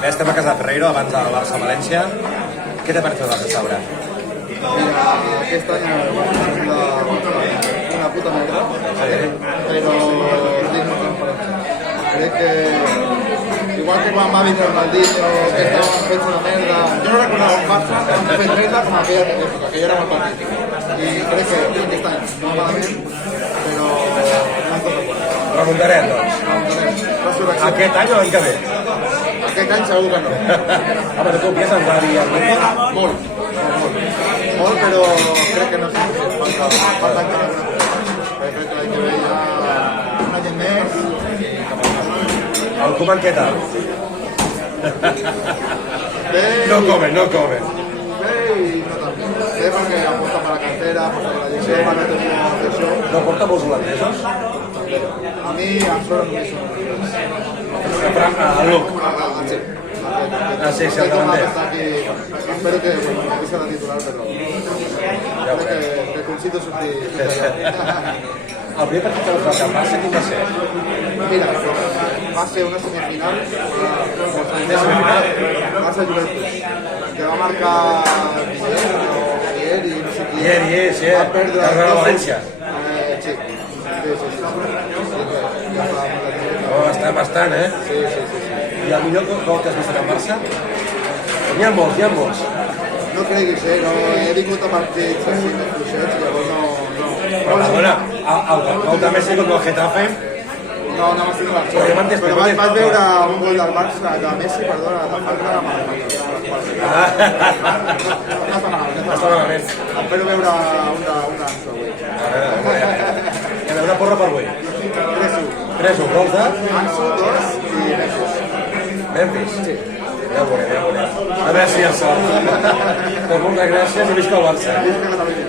Bé, estem a casa de Ferreiro, abans del Barça-València. Què t'ha pareció el restaurant? Mira, aquest any una puta merda, però tinc molta esperança. Crec que, igual que quan va vindre el Maldinho, que estaven fets una merda, jo no recordava un Barça fent merda com aquella època, que jo era molt petit. I crec que aquest any no malament, però no tot el qual. Remuntarem, doncs. Resurrecció. Aquest any o l'any que ve? Aquest any segur que no. Home, tu confies en Gavi i el Nico? Molt, però crec que no sé, falta encara alguna cosa. Crec que l'any que ve ja un any més i cap a casa. El Koeman què tal? Bé, No come. bé i no tant. Bé perquè aposta per la cantera, aposta per la gent jove, no tenim això. No porta molts holandesos? A mi em sona només un. El Luc. Sí. Sí, el davanter. Espero que sea la titular, però crec que Concito surti El primer partit que vas veure al Barça, quin va ser? Mira, va ser una semifinal Barça-Juventus, que va marcar Guier i no sé qui. Guier, sí, va perdre el Real València. Sí. Bastant, eh? Sí. I el millor gol que has vist al Barça? N'hi ha molts. No creguis, no, he vingut a partits així més fluixets, llavors no. Perdona, el gol de Messi contra el Getafe. No m'estic a Però jo m'entens, però vaig veure un gol del Barça, de Messi, perdona, de falta de No està malament. Espero veure una Anso avui. Una porra per avui. 3-1, gols de Anso, 2 i Memphis. Sí. Ja ho veurem. A veure si el sort. Doncs moltes gràcies i visca el Barça. Visca Catalunya.